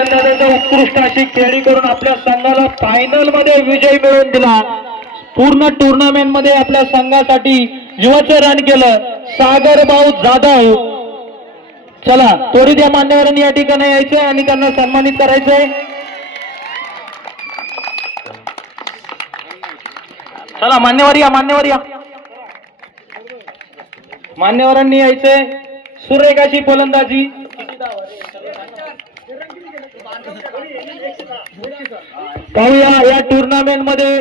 फलंदाजांचा उत्कृष्ट अशी खेळी करून आपल्या संघाला फायनल मध्ये विजय मिळवून दिला। पूर्ण टुर्नामेंट मध्ये आपल्या संघासाठी युवाचं रन केलं सागर भाऊ जाधव। चला त्वरित या मान्यवरांनी या ठिकाणी यायचंय आणि त्यांना सन्मानित करायचंय। चला मान्यवर या, मान्यवर या, मान्यवरांनी यायचंय। सुरेखाची फलंदाजी पाहूया। या टुर्नामेंट मध्ये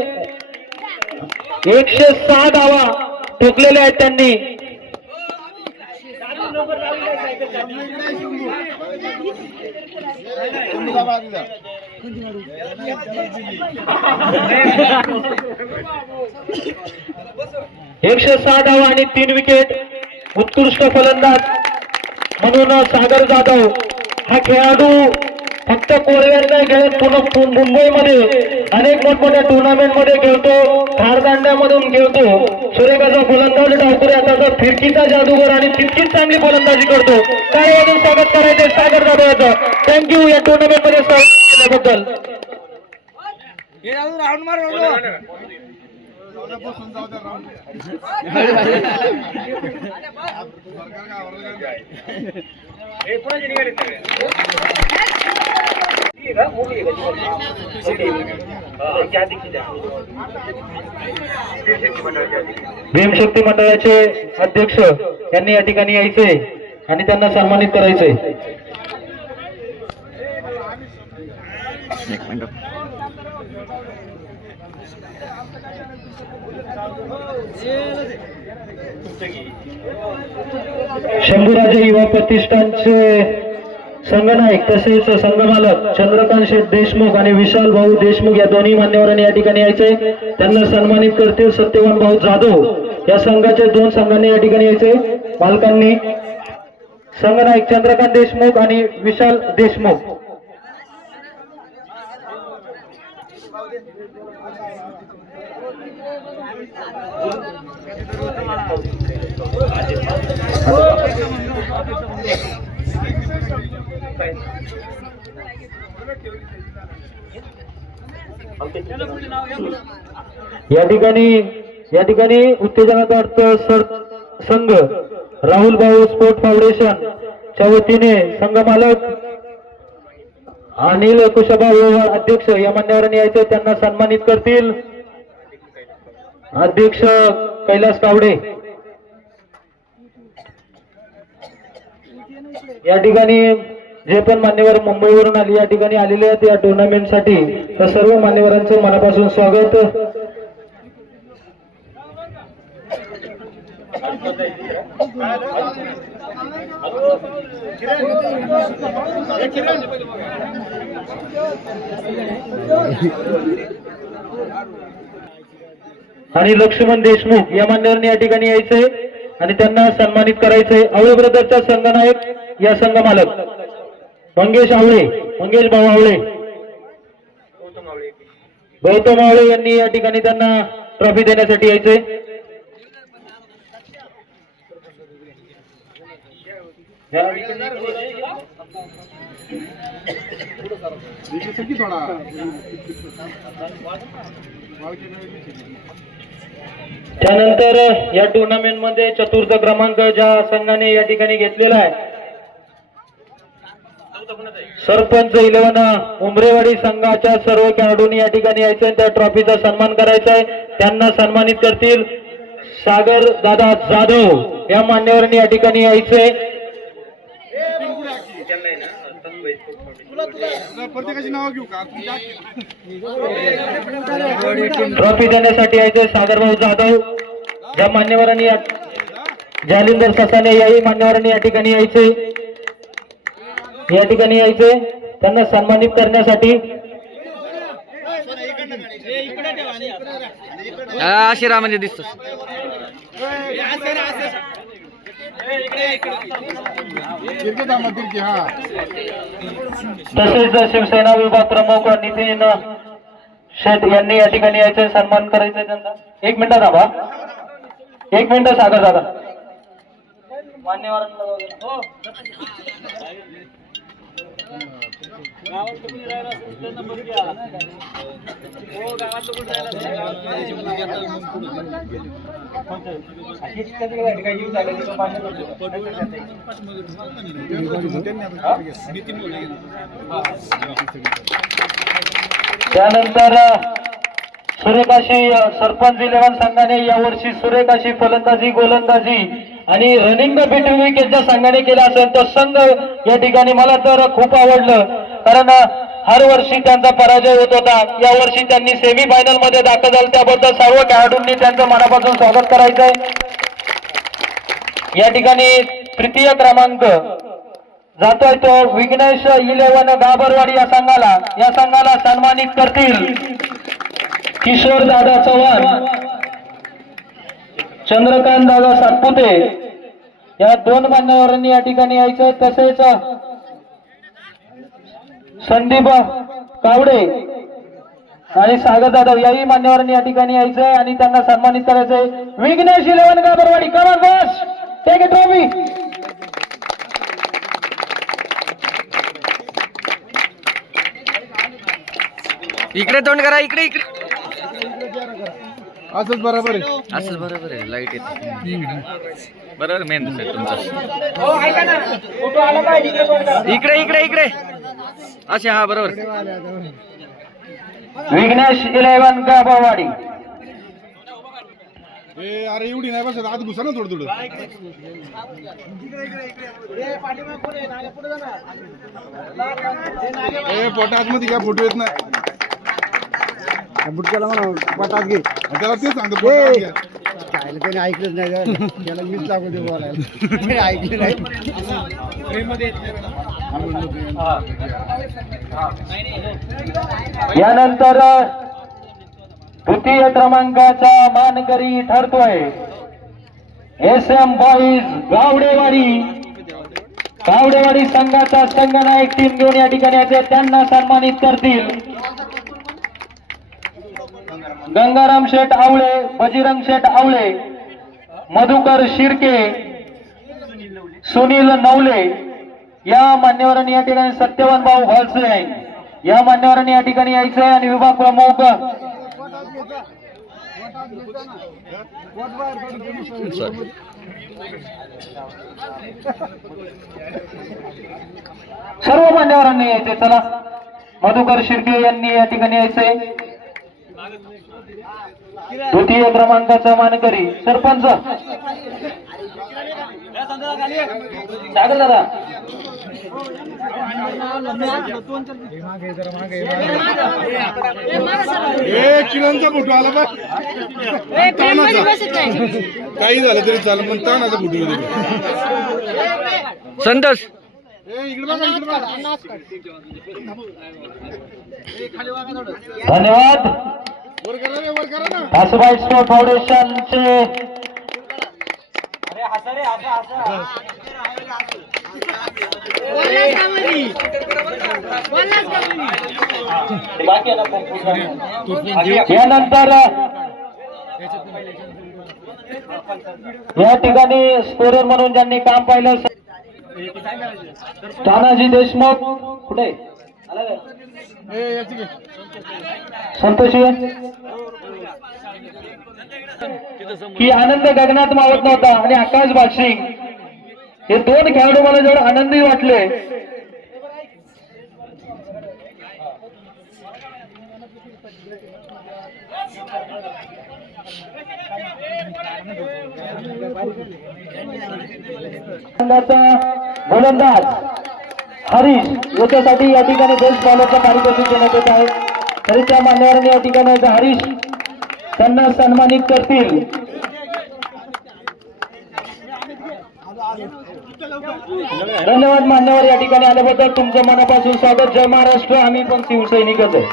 106 धावा ठोकलेल्या आहेत त्यांनी। एकशे 6 धावा आणि 3 विकेट। उत्कृष्ट फलंदाज म्हणून सागर जाधव हा खेळाडू फक्त कोळव्यात नाही खेळत, पूर्ण मुंबईमध्ये अनेक मोठमोठ्या टुर्नामेंट मध्ये खेळतो, खारदांड्यामधून खेळतो। सुरेखाचा फलंदाज डावखुरे हाताचा फिरकीचा जादूगर आणि तितकीच चांगली फलंदाजी करतो। काय वाजून स्वागत करायचे सागर जाधवचं। थँक्यू या टुर्नामेंट मध्ये सहभागी केल्याबद्दल। भीमशक्ती मंडळाचे अध्यक्ष यांनी या ठिकाणी यायचे आणि त्यांना सन्मानित करायचे। शंभूराजे युवा प्रतिष्ठानचे संघनायक तसेच संघमालक चंद्रकांत शेठ देशमुख आणि विशाल भाऊ देशमुख या दोन्ही मान्यवरांनी या ठिकाणी यायचे। त्यांना सन्मानित करतील सत्यवान भाऊ जाधव। या संघाचे 2 संघांनी या ठिकाणी यायचे। मालकांनी संघनायक चंद्रकांत देशमुख आणि विशाल देशमुख। या ठिकाणी उत्तेजनार्थ संघ राहुल भाऊ स्पोर्ट फाउंडेशन च्या वतीने संघमालक अनिल कुशभाऊ अध्यक्ष या मान्यवरांनी यायचे। त्यांना सन्मानित करतील अध्यक्ष कैलास कावडे। या ठिकाणी जे पण मान्यवर मुंबईवरून आले या ठिकाणी आलेले आहेत या टुर्नामेंट साठी, तर सर्व मान्यवरांचं मनापासून स्वागत। आणि लक्ष्मण देशमुख या मान्यवरांनी या ठिकाणी यायचे आणि त्यांना सन्मानित करायचे। आवळे ब्रदरचा संघनायक या संघ मालक मंगेश आवळे, मंगेश भाऊ आवळे, गौतम आवळे यांनी या ठिकाणी त्यांना ट्रॉफी देण्यासाठी यायचे। त्यानंतर या टुर्नामेंट मध्ये चतुर्थ क्रमांक ज्या संघाने या ठिकाणी घेतलेला आहे सरपंच 11 उमरेवाडी संघाच्या सर्व खेळाडूंनी या ठिकाणी यायचे, त्या ट्रॉफीचा सन्मान करायचा आहे। त्यांना सन्मानित करतील सागर दादा जाधव या मान्यवरांनी या ठिकाणी यायचे। ट्रॉफी देण्यासाठी यायचे सागर भाऊ जाधव। ज्या मान्यवरांनी जालिंदर ससाने याही मान्यवरांनी या ठिकाणी यायचे, त्यांना सन्मानित करण्यासाठी। आशिरामध्ये दिसतो तसेच शिवसेना विभाग प्रमुख नितीन शेठ यांनी या ठिकाणी यायचे, सन्मान करायचे त्यांचा। 1 मिनिट थांबा, 1 मिनिट सागर दादा मान्यवरांना त्यानंतर सुरेखाशी सरपंच 11 संघाने यावर्षी सुरेखाशी फलंदाजी गोलंदाजी आणि रनिंग द बिटवीन विकेटच्या संघाने केला असेल तो संघ या ठिकाणी मला तर खूप आवडलं, कारण हर वर्षी त्यांचा पराजय होत होता. यावर्षी त्यांनी सेमीफायनल मध्ये दाखल झाले, त्याबद्दल सर्व खेळाडूंनी त्यांचं मनापासून स्वागत करायचं आहे. या ठिकाणी तृतीय क्रमांक जातोय तो विघ्नेश 11 गाभरवाडी या संघाला सन्मानित करतील किशोर दादा चव्हाण, चंद्रकांत दादा सातपुते या दोन मान्यवरांनी या ठिकाणी यायचं. तसेच संदीप कावडे आणि सागर जाधव याही मान्यवरांनी या ठिकाणी यायचंय आणि त्यांना सन्मानित करायचंय. विघ्नेश 11 गाभरवाडी, कमान बॉस, टेक इट ट्रॉफी. इकडे तोंड करा, इकडे इकडे. असंच बरोबर आहे. असंच बरोबर आहे, लाईट येते बरोबर. मेन तुमचा इकडे इकडे इकडे अच्छा, हा बरोबर. विघ्नेश 11 गाभरवाडी. अरे एवढी नाही बसत, आत घुसा ना थोडं थोडं. फोटो आतमध्ये घ्या, फोटो येत नाही. बुटक्याला म्हणा पटात घे, त्याला तेच सांगतो त्याने ऐकलंच नाही, त्याला मीच लागू दे बोलायला, ऐकलं नाही. यानंतर द्वितीय क्रमांकाचा मानकरी ठरतोय SM बॉईज गावडेवाडी संघाचा संघनायक टीम घेऊन या ठिकाणी यायचे. त्यांना सन्मानित करतील गंगाराम शेठ आवळे, बजरंग शेठ आवळे, मधुकर शिर्के, सुनील नवले या मान्यवरांनी या ठिकाणी, सत्यवान भाऊ भालसे या मान्यवरांनी या ठिकाणी यायचंय. आणि विभाग प्रमुख सर्व मान्यवरांनी यायचे. चला, मधुकर शिर्के यांनी या ठिकाणी यायचंय. द्वितीय क्रमांकाचा मानकरी सरपंच सागर दादा. किरांचा फोटो आला बा, काही झालं तरी चालेल, पण तानाचा फोटो. संतोष धन्यवाद. कासुबाई स्पोर्ट फाउंडेशनचे यानंतर या ठिकाणी स्कोरर म्हणून ज्यांनी काम पाहिलं तानाजी देशमुख, कुठे संतोषी की आनंद गगनात मावत नव्हता. आणि आकाश बाशिंग हे दोन खेळाडू मला जेवढे आनंदी वाटले. गोलंदाज हरीश याच्यासाठी या ठिकाणी बेस्ट बॉलरचा पारितोषिक देण्यात येत आहे. तरी त्या मान्यवरांनी या ठिकाणी हरीश त्यांना सन्मानित करतील. धन्यवाद मान्यवर, या ठिकाणी आल्याबद्दल तुमचं मनापासून स्वागत. जय महाराष्ट्र. आम्ही पण शिवसैनिकच आहे.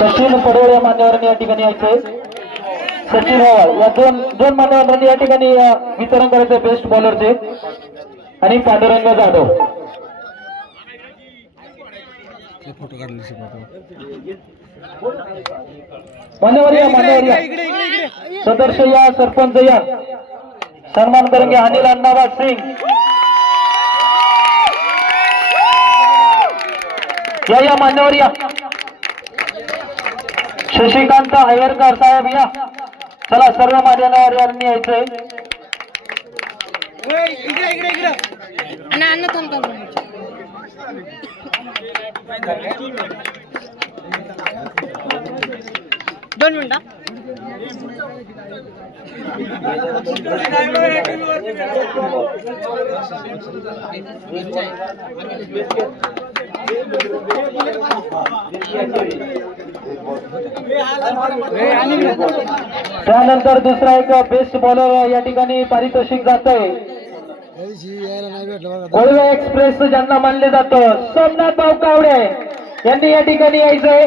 सचिन पडोळ या मान्यवरांनी या ठिकाणी यायचंय. सचिन हवाळ या दोन मान्यवरांनी या ठिकाणी वितरण करायचं बेस्ट बॉलरचे. आणि पांडुरंग जाधव मान्यवर या सदस्य या, सरपंच या, सन्मान करेंगे अनिल अन्नाबाद सिंह। या मान्यवर या। शशिकांत अय्यरकर साहेब या। चला सर्व मान्यवर यांनी यायचंय। दोन मिनिटं त्यानंतर दुसरा एक बेस्ट बॉलर या ठिकाणी पारितोषिक जात आहे। कोळवे एक्सप्रेस ज्यांना मानले जातं सोमनाथ भाऊ कावडे यांनी या ठिकाणी यायचंय।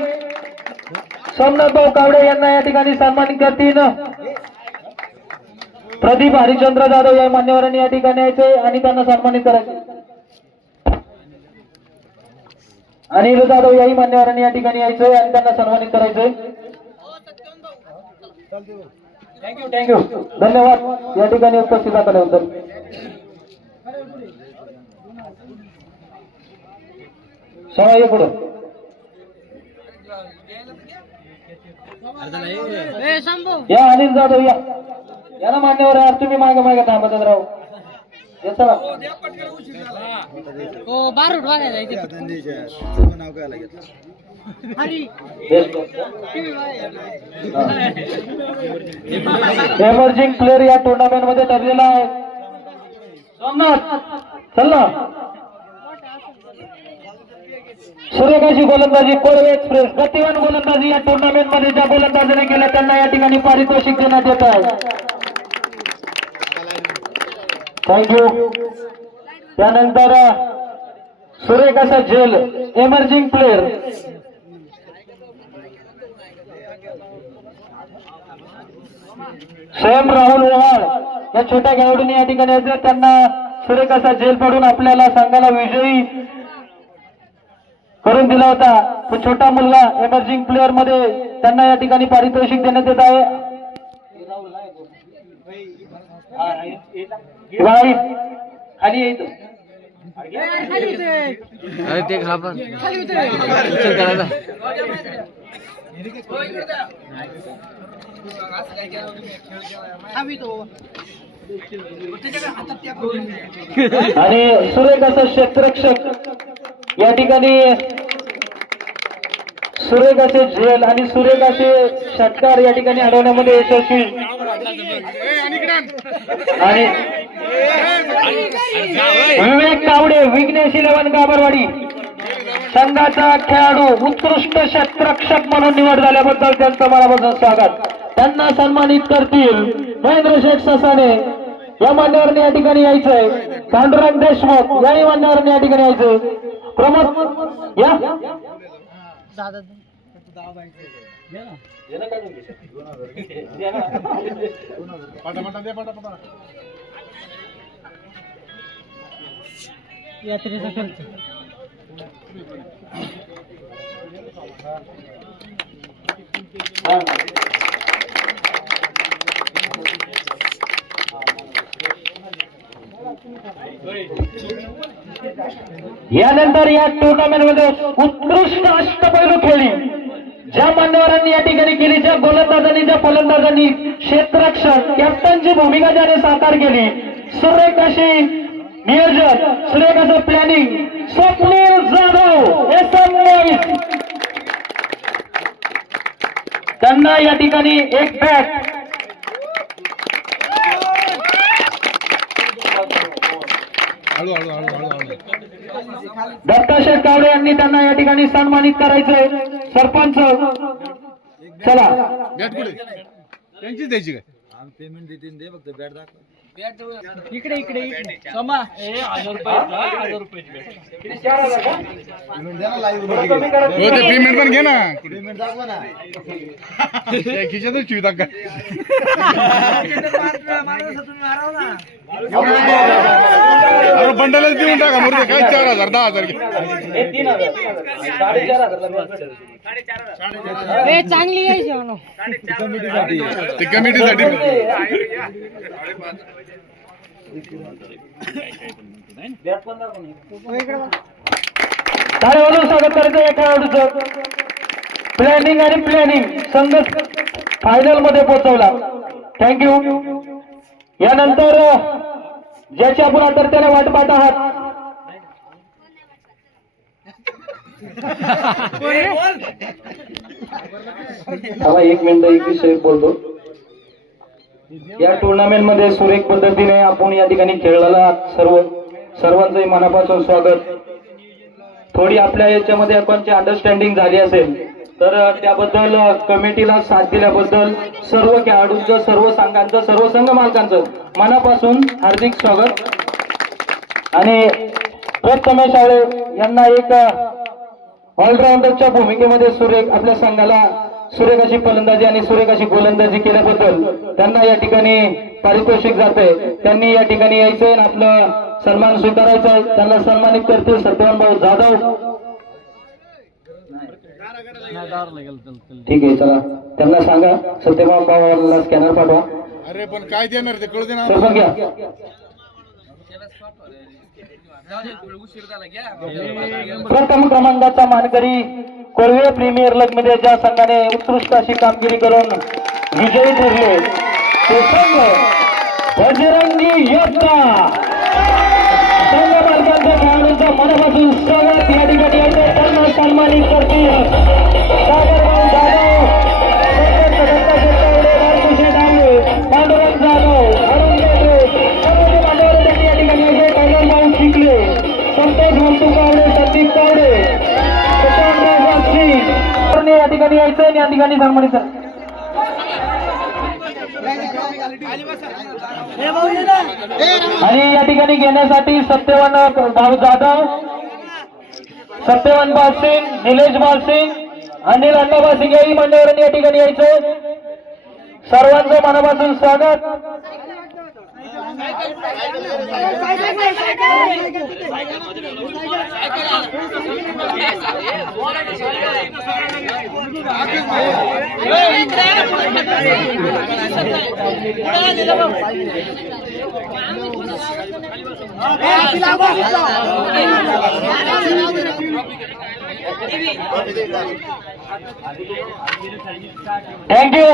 सोमनाथ भाऊ कावडे यांना या ठिकाणी सन्मानित करतील। प्रदीप हरिचंद्र जाधव या मान्यवरांनी या ठिकाणी यायचंय आणि त्यांना सन्मानित करायचे। अनिल जाधव याही मान्यवरांनी या ठिकाणी यायचंय आणि त्यांना सन्मानित करायचंय। थँक्यू धन्यवाद या ठिकाणी उपस्थित असल्याबद्दल। सहा पुढे या अनिल जाधव या याला मान्यवर यार तुम्ही मागे मागे थांबत राहू या चला। हो बारूड बघायला नाव काय लागेल एमर्जिंग प्लेअर या टुर्नामेंट मध्ये ठरलेला आहे। सोमनाथ चल ना। सूर्यकाशी गोलंदाजी कोळवे एक्सप्रेस गतिवान गोलंदाजी या टुर्नामेंट मध्ये ज्या गोलंदाजीने केल्या त्यांना या ठिकाणी पारितोषिक देण्यात येत आहे। थँक्यू। त्यानंतर सूर्यकाशा झेल एमर्जिंग प्लेअर स्वयं राहुल ओहाळ या छोट्या खेळाडूंनी या ठिकाणी यायचं। त्यांना सूर्यकाशा झेल पडून आपल्याला संघाला विजयी करून दिला होता। तो छोटा मुलगा एमर्जिंग प्लेअर मध्ये त्यांना या ठिकाणी पारितोषिक देण्यात येत आहे। खाली येतो अरे ते खा पण करायला आणि सूर्यकाशा क्षेत्ररक्षक या ठिकाणी सूर्यकाशे झेल आणि सूर्यकाशे षटकार या ठिकाणी अडवण्यामध्ये यशस्वी आणि विवेक कावडे विघ्नेश 11 गाभरवाडी संघाचा खेळाडू उत्कृष्ट क्षेत्ररक्षक म्हणून निवड झाल्याबद्दल त्यांचं मनापासून स्वागत। त्यांना सन्मानित करतील महेंद्र शेठ ससाणे या मान्यवरांनी या ठिकाणी यायचंय। पांडुरंग देशमुख याही मान्यवरांनी या ठिकाणी यायचंय। प्रमोद या यात्रेचा खर्च यानंतर या टुर्नामेंट मध्ये उत्कृष्ट अष्टपैलू खेळी ज्या मान्यवरांनी या ठिकाणी केली, ज्या गोलंदाजांनी ज्या फलंदाजांनी क्षेत्ररक्षक कॅप्टनची भूमिका ज्याने साकार केली, सूर्यकाशी नियोजन सूर्यकाशी प्लॅनिंग स्वप्नील जाधव SM त्यांना या ठिकाणी एक बॅट दत्ताशेठ कावडे यांनी त्यांना या ठिकाणी सन्मानित करायचंय। सरपंच चला त्यांचीच द्यायची काय पेमेंट देतील दे फक्त बॅट दाखव इकडे इकडे समा 1000 रुपये पेमेंट पण घे ना पेमेंट दाखवा ना खिशातच ठेवता का बंडलच देऊन टाका मुर्दे काय 4000 10,000 चांगली ते कमिटीसाठी टाळ्या वाजवून स्वागत करायचं या खेळाडूचं. प्लॅनिंग आणि प्लॅनिंग संघ फायनल मध्ये पोहोचवला. थँक्यू. यानंतर ज्याची आपण आता त्याला वाट पाहत आहात, आता 1 मिनिट 21 सेकंद बोलतो. या टुर्नामेंट मध्ये सुरेख पद्धतीने आपण या ठिकाणी खेळलेला सर्वांचंही मनापासून स्वागत. थोडी आपल्या याच्यामध्ये आपणची अंडरस्टँडिंग झाली असेल तर त्याबद्दल कमिटीला साथ दिल्याबद्दल सर्व खेळाडूंचं, सर्व संघांचं, सर्व संघ मालकांचं मनापासून हार्दिक स्वागत. आणि प्रथमेश आळे यांना एक ऑलराऊंडरच्या भूमिकेमध्ये सुरेख आपल्या संघाला सुरेख अशी फलंदाजी आणि सुरेख अशी गोलंदाजी केल्याबद्दल त्यांना या ठिकाणी पारितोषिक जाते. त्यांनी या ठिकाणी यायचंय आणि आपलं सन्मान स्वीकारायचा आहे. त्यांना सन्मानित करतील सत्यवान भाऊ जाधव. ठीक आहे, चला त्यांना सांगा सत्यवान भाऊला स्कॅनर पाठवा. अरे पण काय देणार ते कळू दे ना. ते पण घ्या. प्रथम क्रमांकाचा मानकरी कोळवे प्रीमियर लीग मध्ये ज्या संघाने उत्कृष्ट अशी कामगिरी करून विजयी ठरले ते संघ बजरंगी योद्धा. संघ मालकांच्या खेळाडूंचं मनापासून स्वागत. या ठिकाणी यायचं त्यांना सन्मानित करतील सागरभाऊ जाधव, पांडुरंग जाधव, अरुण देशे, सर्व मान्यवर त्यांनी या ठिकाणी यायचे. टायगरभाऊ शिकले, संतोष वंतू कावडे, संदीप कावडे, या ठिकाणी यायचं आणि या ठिकाणी सन्मानित कर. आणि या ठिकाणी घेण्यासाठी सत्यवान भाऊ जाधव, सत्यवान बालसिंग, निलेश बालसिंग, अनिल अण्णा बालसिंग याही मान्यवरांनी या ठिकाणी यायचं. सर्वांचं मनापासून स्वागत. थँक्यू.